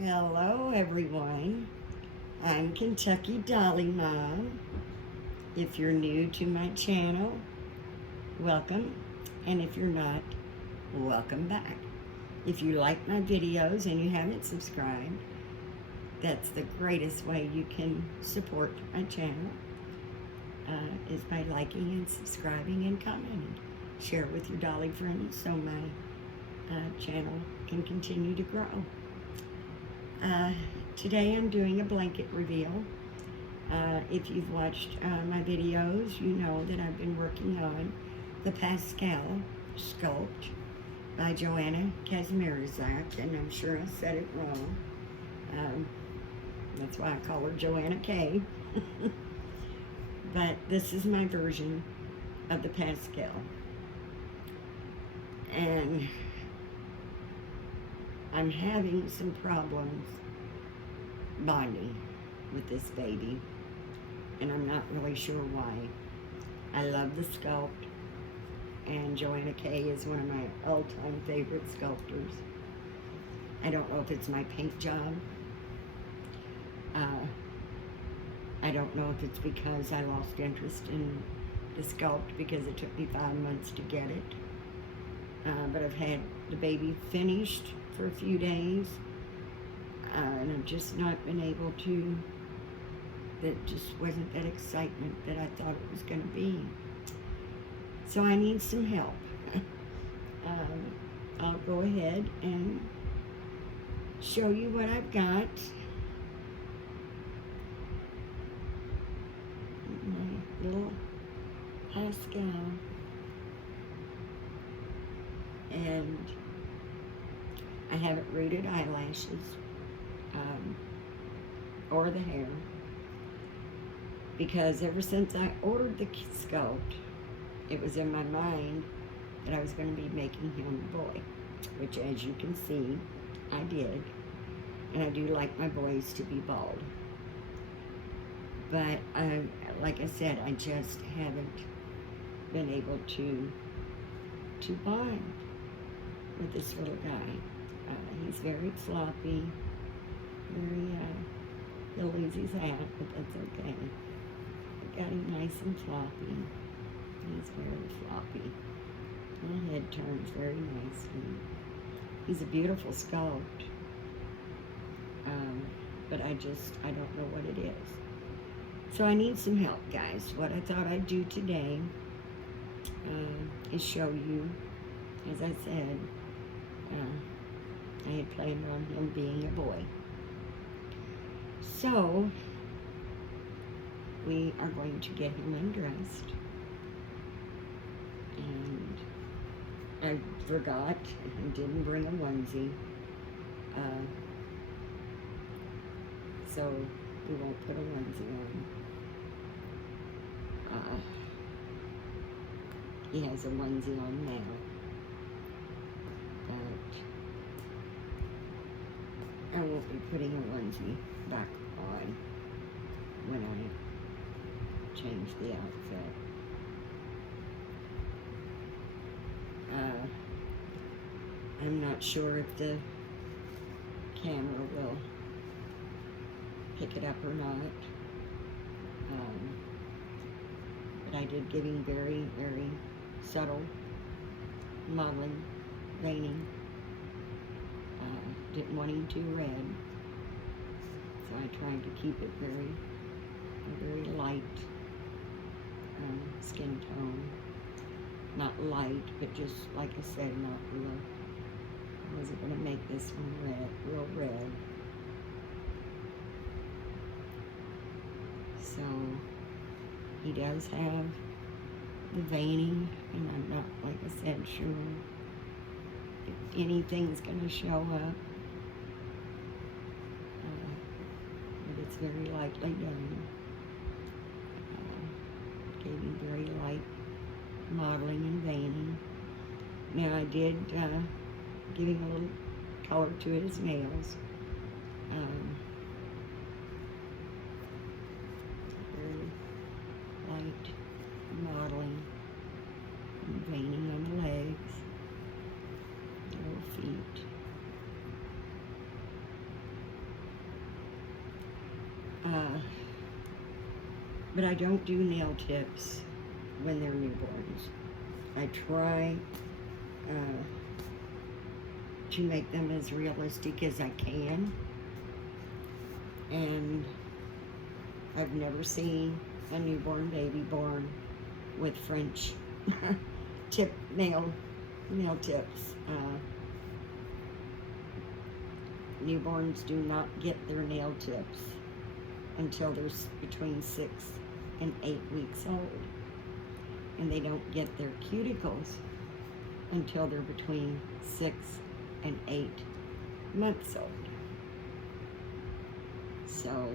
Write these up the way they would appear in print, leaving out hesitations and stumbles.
Hello, everyone. I'm Kentucky Dolly Mom. If you're new to my channel, welcome. And if you're not, welcome back. If you like my videos and you haven't subscribed, that's the greatest way you can support my channel is by liking and subscribing and commenting. Share with your Dolly friends so my channel can continue to grow. Today I'm doing a blanket reveal. If you've watched my videos, you know that I've been working on the Pascale sculpt by Joanna Kazmierzak, and I'm sure I said it wrong. That's why I call her Joanna K. But this is my version of the Pascale. And I'm having some problems bonding with this baby, and I'm not really sure why. I love the sculpt, and Joanna K is one of my all-time favorite sculptors. I don't know if it's my paint job. I don't know if it's because I lost interest in the sculpt because it took me 5 months to get it. But I've had the baby finished for a few days, and I've just not been able to, that just wasn't that excitement that I thought it was going to be. So I need some help. I'll go ahead and show you what I've got. My little Pascale. And I haven't rooted eyelashes or the hair, because ever since I ordered the sculpt, it was in my mind that I was going to be making him a boy, which, as you can see, I did. And I do like my boys to be bald. But like I said, I just haven't been able to bond with this little guy. He's very floppy, very, he'll lose his hat, but that's okay. I got him nice and floppy. He's very floppy. My head turns very nicely. He's a beautiful sculpt, but I don't know what it is. So I need some help, guys. What I thought I'd do today is show you, as I said, I had planned on him being a boy. So we are going to get him undressed. And I forgot and didn't bring a onesie. So we won't put a onesie on. He has a onesie on now. But I won't be putting a onesie back on when I change the outfit. I'm not sure if the camera will pick it up or not. But I did give him very, very subtle modeling, veining. Didn't want him too red, so I tried to keep it very light skin tone. Not light, but just like I said, not real. I wasn't going to make this one real red. So he does have the veining, and I'm not, like I said, sure if anything's going to show up. But it's very lightly done. Gave him very light modeling and veining. Now I did give him a little color to his nails. Very light modeling and veining on the legs, little feet. But I don't do nail tips when they're newborns. I try to make them as realistic as I can. And I've never seen a newborn baby born with French nail tips. Newborns do not get their nail tips until they're between 6 and 8 weeks old. And they don't get their cuticles until they're between 6 and 8 months old. So,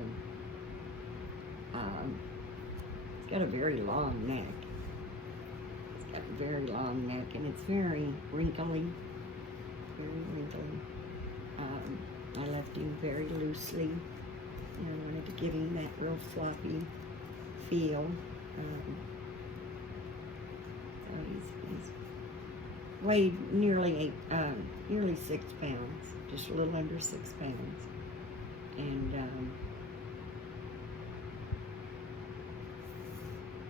it's got a very long neck. It's got a very long neck, and it's very wrinkly, very wrinkly. I left him very loosely, and I wanted to give him that real floppy feel. So he's weighed nearly 6 pounds, just a little under 6 pounds, and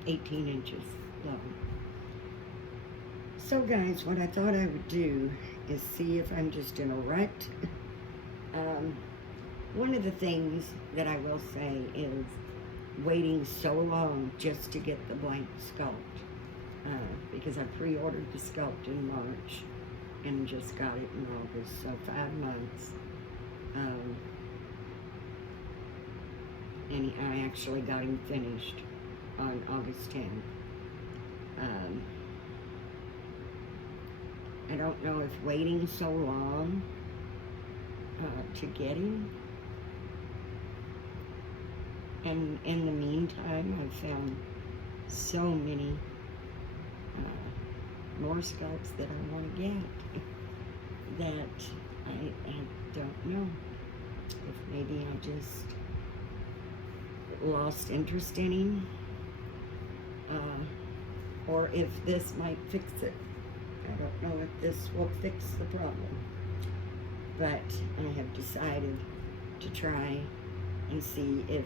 18 inches long. So guys, what I thought I would do is see if I'm just in a rut. One of the things that I will say is waiting so long just to get the blank sculpt, because I pre-ordered the sculpt in March and just got it in August, so 5 months. And I actually got him finished on August 10th. I don't know if waiting so long to get him, and in the meantime I've found so many more sculpts that I want to get that I don't know if maybe I just lost interest in him, or if this might fix it. I don't know if this will fix the problem, but I have decided to try and see if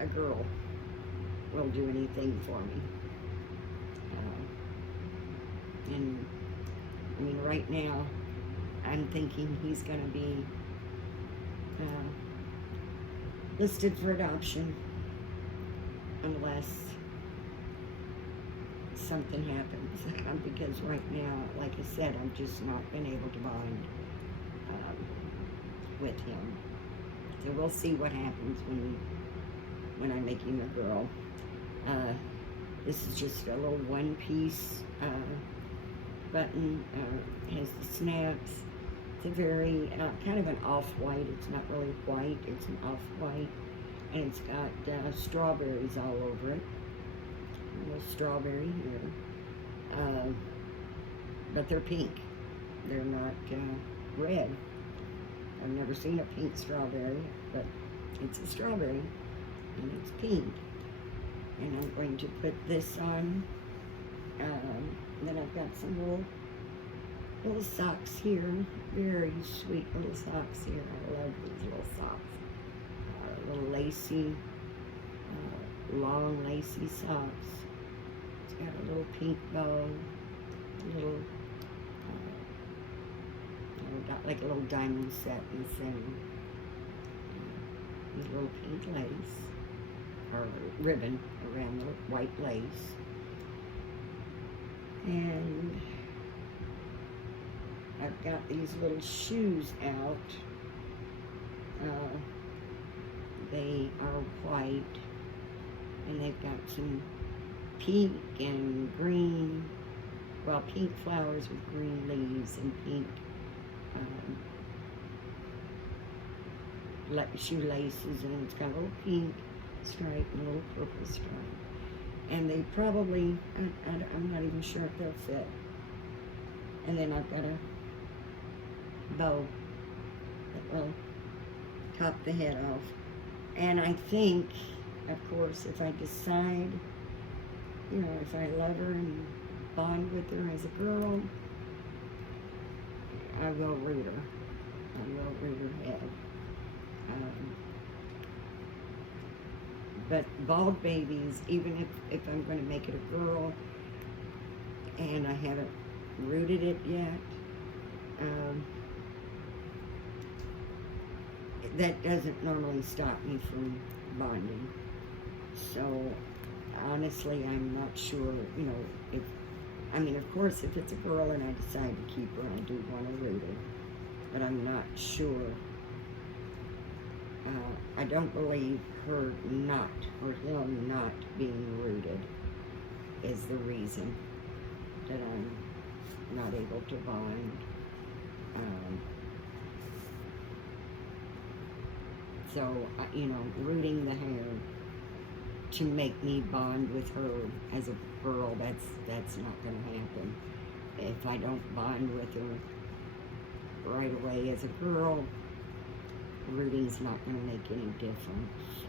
a girl will do anything for me. And I mean, right now I'm thinking he's going to be listed for adoption unless something happens, because right now, like I said, I've just not been able to bond with him. So we'll see what happens when I make him a girl. This is just a little one-piece button. Has the snaps. It's a very kind of an off-white. It's not really white. It's an off-white, and it's got strawberries all over it. A little strawberry here, but they're pink. They're not red. I've never seen a pink strawberry, but it's a strawberry, and it's pink. And I'm going to put this on. Then I've got some little socks here. Very sweet little socks here. I love these little socks. Little lacy, long lacy socks. It's got a little pink bow, like a little diamond set in the center. A little pink lace, or ribbon around the white lace. And I've got these little shoes out. They are white, and they've got some pink and green, well, pink flowers with green leaves and pink shoelaces, and it's got a little pink stripe and a little purple stripe. And they probably, I'm not even sure if they'll fit. And then I've got a bow that will top the head off. And I think, of course, if I decide, you know, if I love her and bond with her as a girl, I will root her. I will root her head. But bald babies, even if I'm going to make it a girl and I haven't rooted it yet, that doesn't normally stop me from bonding. So honestly, I'm not sure, if, I mean, of course, if it's a girl and I decide to keep her, I do want to root her. But I'm not sure. I don't believe her not, or him not being rooted is the reason that I'm not able to bond. So, rooting the hair to make me bond with her as a girl, that's not going to happen. If I don't bond with her right away as a girl, rooting's not going to make any difference.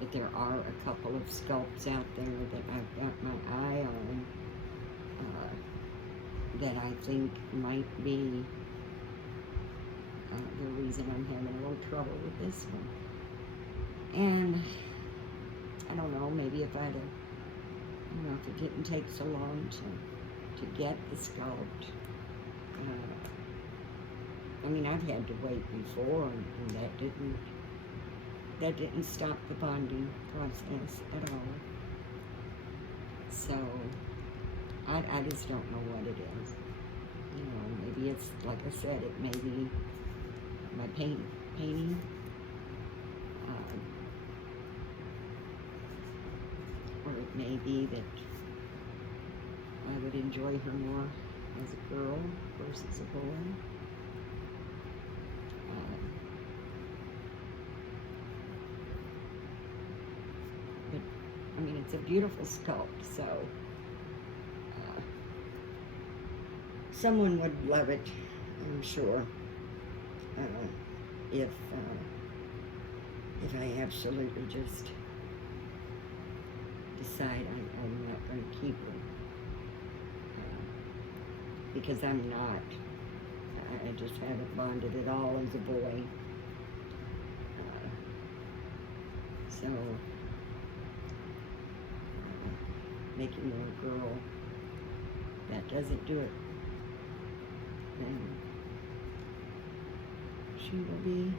But there are a couple of sculpts out there that I've got my eye on that I think might be the reason I'm having a little trouble with this one. And I don't know, maybe if I'd have, if it didn't take so long to get the sculpt. I mean, I've had to wait before, and that didn't stop the bonding process at all. So I just don't know what it is. Maybe it's, like I said, it may be my painting. Or it may be that I would enjoy her more as a girl versus a boy. But, I mean, it's a beautiful sculpt, so someone would love it, I'm sure, if I absolutely just decide I'm not going to keep her, because I'm not. I just haven't bonded at all as a boy. So making her a girl, that doesn't do it. Then she will be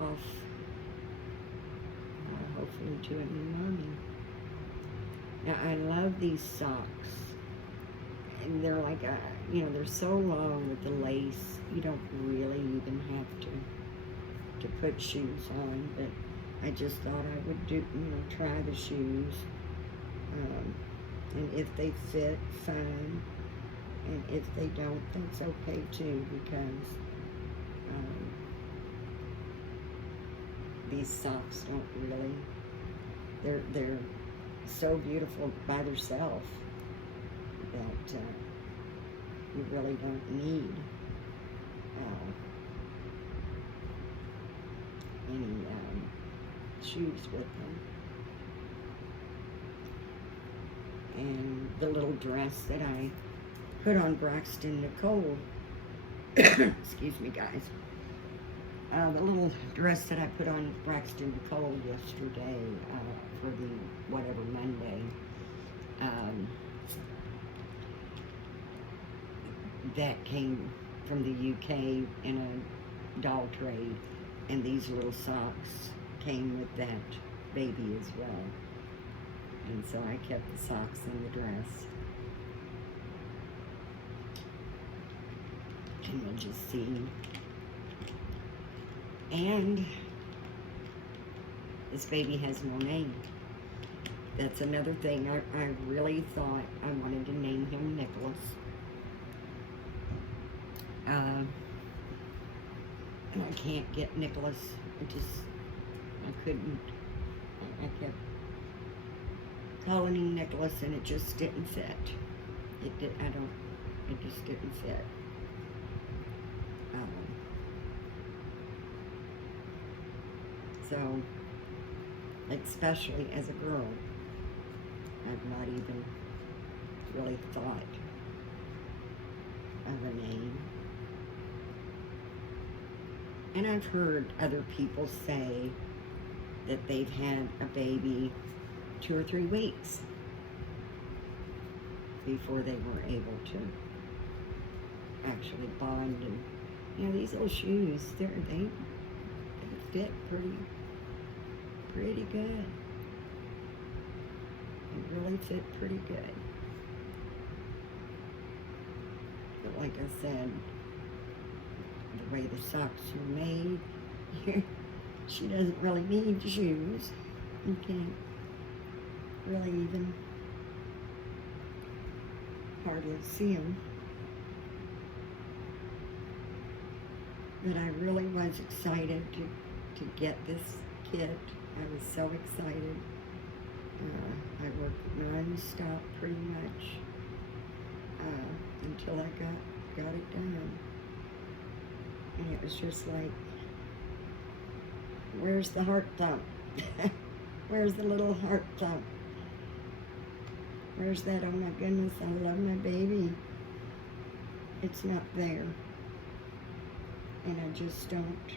off, hopefully to a new mommy. Now I love these socks, and they're like they're so long with the lace. You don't really even have to put shoes on, but I just thought I would do, try the shoes, and if they fit, fine. And if they don't, that's okay too, because these socks don't really, they're so beautiful by themselves that you really don't need any shoes with them. And the little dress that I put on Braxton Nicole, excuse me guys, the little dress that I put on Braxton Nicole yesterday for the whatever Monday, that came from the UK in a doll trade, and these little socks came with that baby as well. And so I kept the socks in the dress. And you'll just see. And this baby has no name. That's another thing. I really thought I wanted to name him Nicholas. And I can't get Nicholas. I couldn't. I kept calling him Nicholas, and it just didn't fit. It just didn't fit. So, especially as a girl, I've not even really thought of a name. And I've heard other people say that they've had a baby 2 or 3 weeks before they were able to actually bond. And you know, these little shoes, they fit pretty good. They really fit pretty good. But like I said, the way the socks are made, she doesn't really need shoes. You can't really even hardly see them. But I really was excited to get this kit. I was so excited. I worked non-stop pretty much until I got it done. And it was just like, where's the heart thump? Where's the little heart thump? Where's that, oh my goodness, I love my baby? It's not there. And I just don't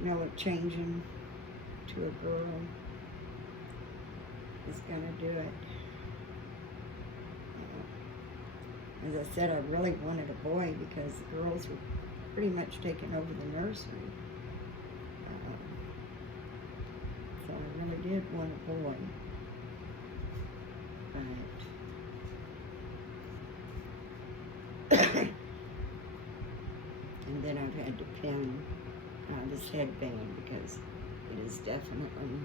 know if changing to a girl is gonna do it. As I said, I really wanted a boy because the girls were pretty much taking over the nursery. So I really did want a boy. But and then I've had to pin this headband because it is definitely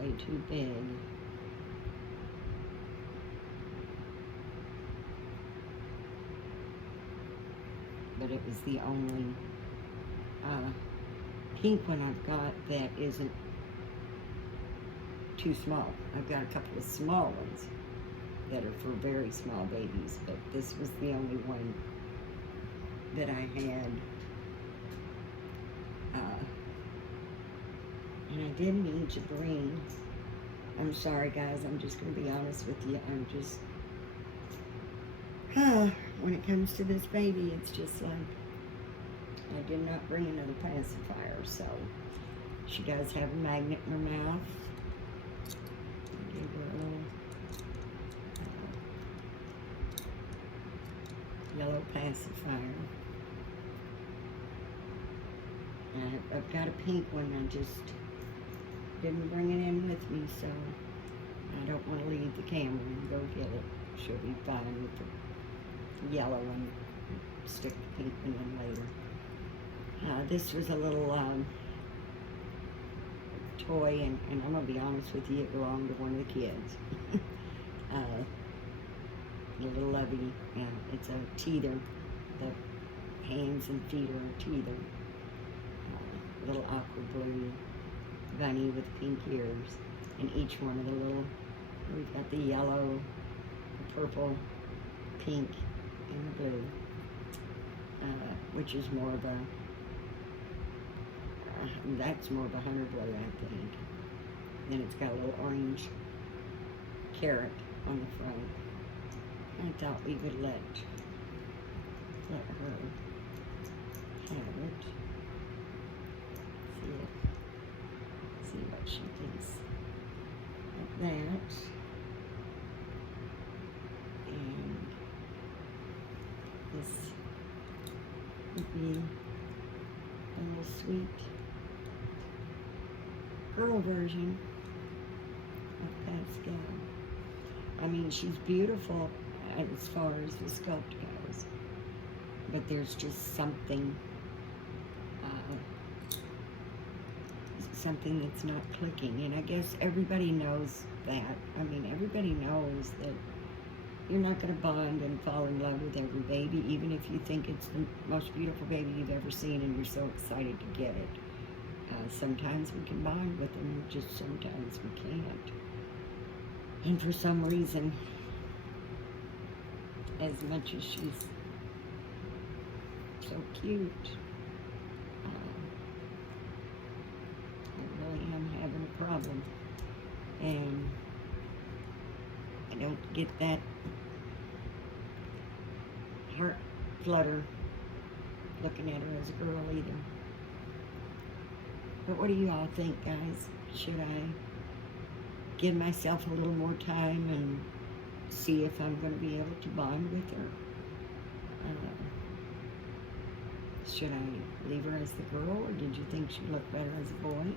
way too big. But it was the only pink one I've got that isn't too small. I've got a couple of small ones that are for very small babies, but this was the only one that I had. And I did need to bring, I'm sorry guys, I'm just going to be honest with you, I'm just, when it comes to this baby, it's just like, I did not bring another pacifier, so she does have a magnet in her mouth. Give her a little yellow pacifier. And I've got a pink one, I just didn't bring it in with me, so I don't want to leave the camera and go get it. She'll be fine with the yellow one. Stick the pink one in later. This was a little toy, and I'm going to be honest with you, it belonged to one of the kids. A little lovey, and it's a teether. The hands and feet are a teether. Little aqua blue bunny with pink ears, and each one of the little, we've got the yellow, the purple, pink, and the blue, which is more of a, that's more of a hunter blue, I think. Then it's got a little orange carrot on the front. I thought we would let her have it. See what she thinks of that. And this would be a little sweet girl version of Pascale. I mean, she's beautiful as far as the sculpt goes, but there's just something that's not clicking, and I guess everybody knows that. I mean, everybody knows that you're not going to bond and fall in love with every baby, even if you think it's the most beautiful baby you've ever seen and you're so excited to get it. Sometimes we can bond with them, and just sometimes we can't. And for some reason, as much as she's so cute, I really am having a problem. And I don't get that heart flutter looking at her as a girl either. But what do you all think, guys? Should I give myself a little more time and see if I'm going to be able to bond with her? Should I leave her as the girl, or did you think she'd look better as a boy?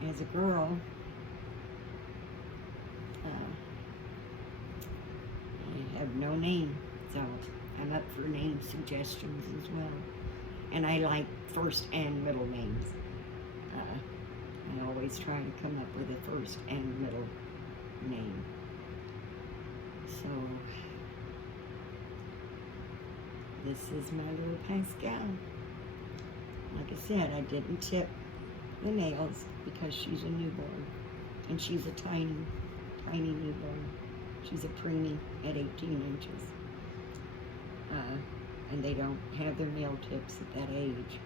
And as a girl, I have no name, so I'm up for name suggestions as well. And I like first and middle names. I always try to come up with a first and middle name. So, this is my little Pascale. Like I said, I didn't tip the nails because she's a newborn. And she's a tiny, tiny newborn. She's a preemie at 18 inches. And they don't have their nail tips at that age.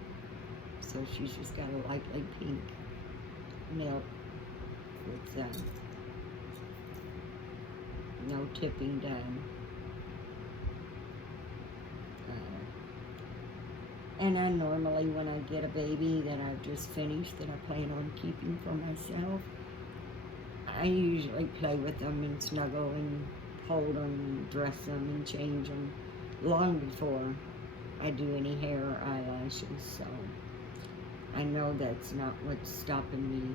So she's just got a lightly pink nail with no tipping done. And I normally, when I get a baby that I've just finished, that I plan on keeping for myself, I usually play with them and snuggle and hold them and dress them and change them long before I do any hair or eyelashes. So I know that's not what's stopping me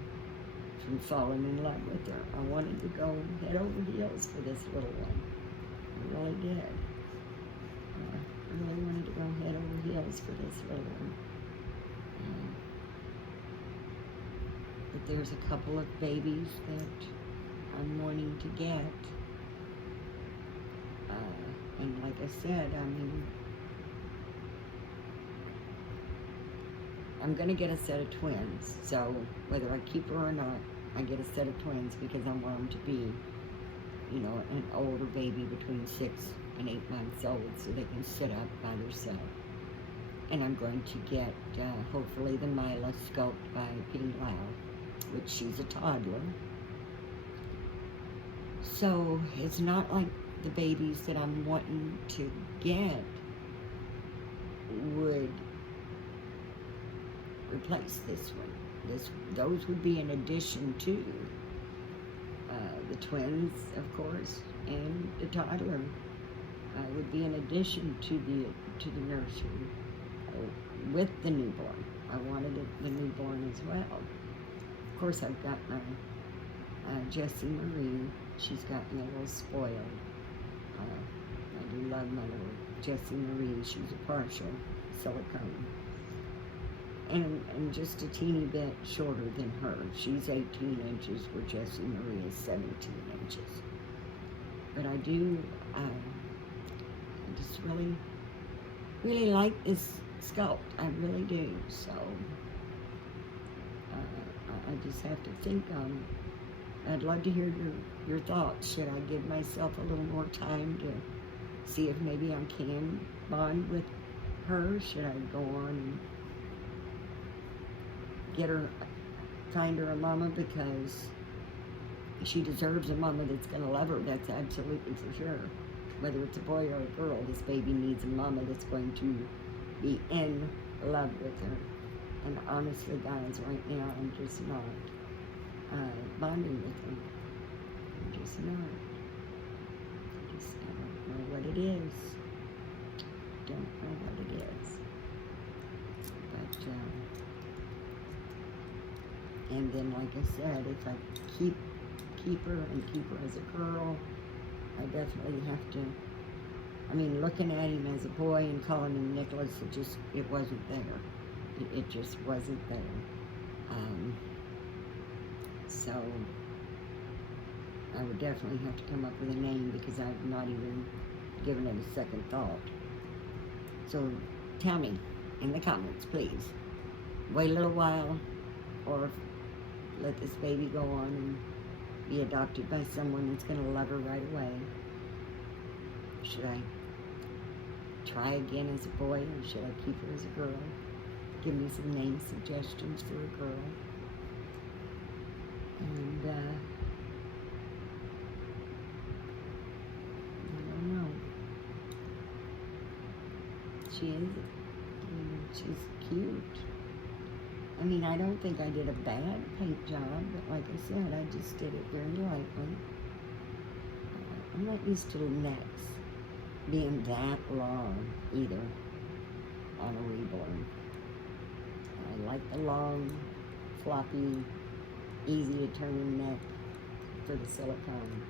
from falling in love with her. I wanted to go head over heels for this little one. I really did. I really wanted to go head over heels for this little one. But there's a couple of babies that I'm wanting to get. And like I said, I mean, I'm going to get a set of twins. So whether I keep her or not, I get a set of twins because I want them to be, you know, an older baby between 6 and 8 months old so they can sit up by themselves. And I'm going to get, hopefully, the Mila sculpt by Ping Lao, which she's a toddler. So it's not like the babies that I'm wanting to get would replace this one. Those would be in addition to the twins, of course, and the toddler would be in addition to the nursery with the newborn. I wanted the newborn as well. Of course, I've got my Jessie Marie. She's got me a little spoiled. I do love my little Jessie Marie. She's a partial silicone. And just a teeny bit shorter than her. She's 18 inches, where Jessie Marie is 17 inches. But I do, I just really, really like this sculpt. I really do. So, I just have to think on. I'd love to hear your thoughts. Should I give myself a little more time to see if maybe I can bond with her? Should I go on and get her, find her a mama, because she deserves a mama that's going to love her. That's absolutely for sure. Whether it's a boy or a girl, this baby needs a mama that's going to be in love with her. And honestly, guys, right now, I'm just not bonding with her. I'm just not. I don't know what it is. Don't know what it is. But, and then, like I said, if I keep her and keep her as a girl, I definitely have to, I mean, looking at him as a boy and calling him Nicholas, it wasn't there. It just wasn't there. So I would definitely have to come up with a name, because I've not even given it a second thought. So tell me in the comments, please. Wait a little while, or let this baby go on and be adopted by someone that's going to love her right away. Should I try again as a boy, or should I keep her as a girl? Give me some name suggestions for a girl. And I don't know. She is, she's cute. I mean, I don't think I did a bad paint job, but like I said, I just did it very lightly. I'm not used to necks being that long either on a reborn. I like the long, floppy, easy to turn neck for the silicone.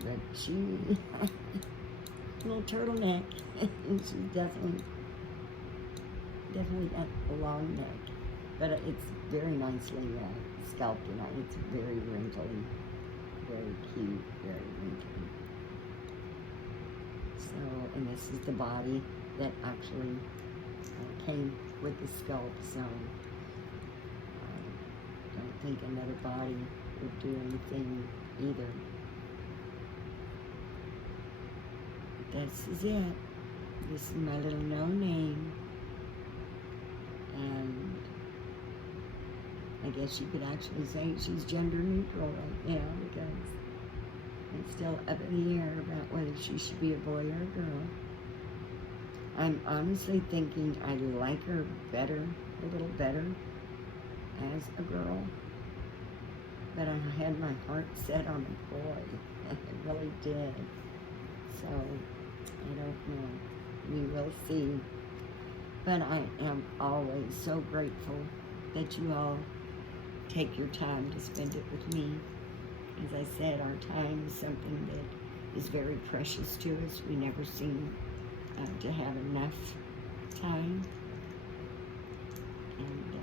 But she, little turtleneck, and she's definitely got a long neck. But it's very nicely sculpted. It's very wrinkly, very cute, very wrinkly. So, and this is the body that actually came with the sculpt, so I don't think another body would do anything either. This is it. This is my little no name. And I guess you could actually say she's gender neutral right now, because it's still up in the air about whether she should be a boy or a girl. I'm honestly thinking I like her better, a little better, as a girl. But I had my heart set on a boy. I really did. So, I don't know. We will see. But I am always so grateful that you all take your time to spend it with me. As I said, our time is something that is very precious to us. We never seem to have enough time. And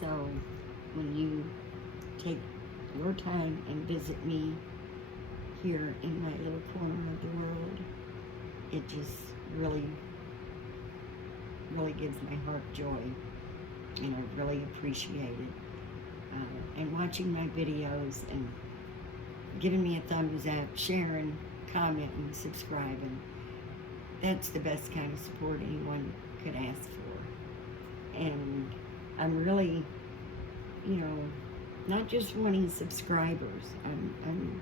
so when you take your time and visit me here in my little corner of the world, it just really gives my heart joy, and I really appreciate it. And watching my videos and giving me a thumbs up, sharing, commenting, subscribing, that's the best kind of support anyone could ask for. And I'm really, not just wanting subscribers, I'm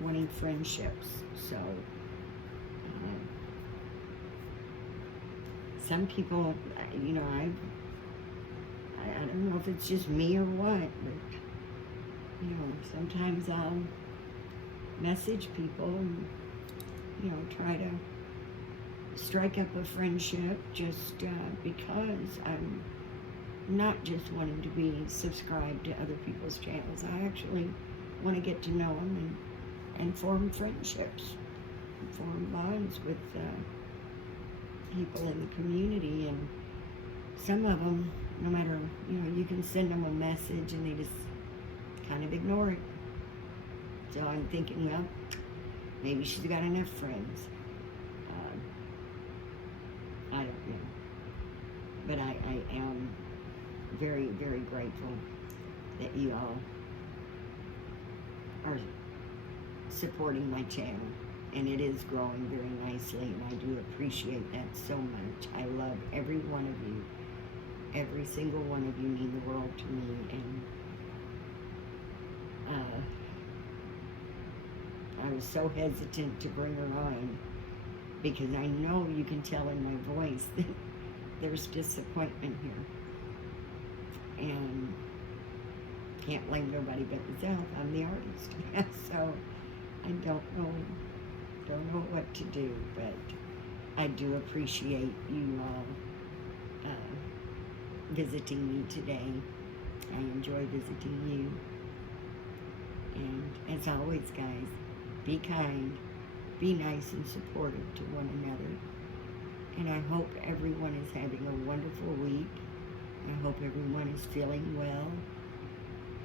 wanting friendships. So some people, I don't know if it's just me or what, but sometimes I'll message people and try to strike up a friendship just because I'm not just wanting to be subscribed to other people's channels. I actually want to get to know them and form friendships, form bonds with people in the community. And some of them, no matter, you can send them a message and they just kind of ignore it. So I'm thinking, well, maybe she's got enough friends. I don't know. But I am very, very grateful that you all are supporting my channel. And it is growing very nicely, and I do appreciate that so much. I love every one of you. Every single one of you mean the world to me. And I was so hesitant to bring her on because I know you can tell in my voice that there's disappointment here. And can't blame nobody but myself. I'm the artist. So I don't know what to do, but I do appreciate you all visiting me today. I enjoy visiting you. And as always, guys, be kind, be nice and supportive to one another. And I hope everyone is having a wonderful week. I hope everyone is feeling well.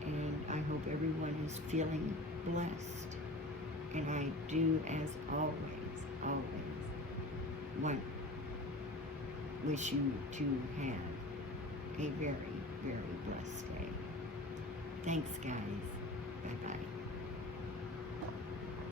And I hope everyone is feeling blessed. And I do, as always, wish you to have a very, very blessed day. Thanks, guys. Bye-bye.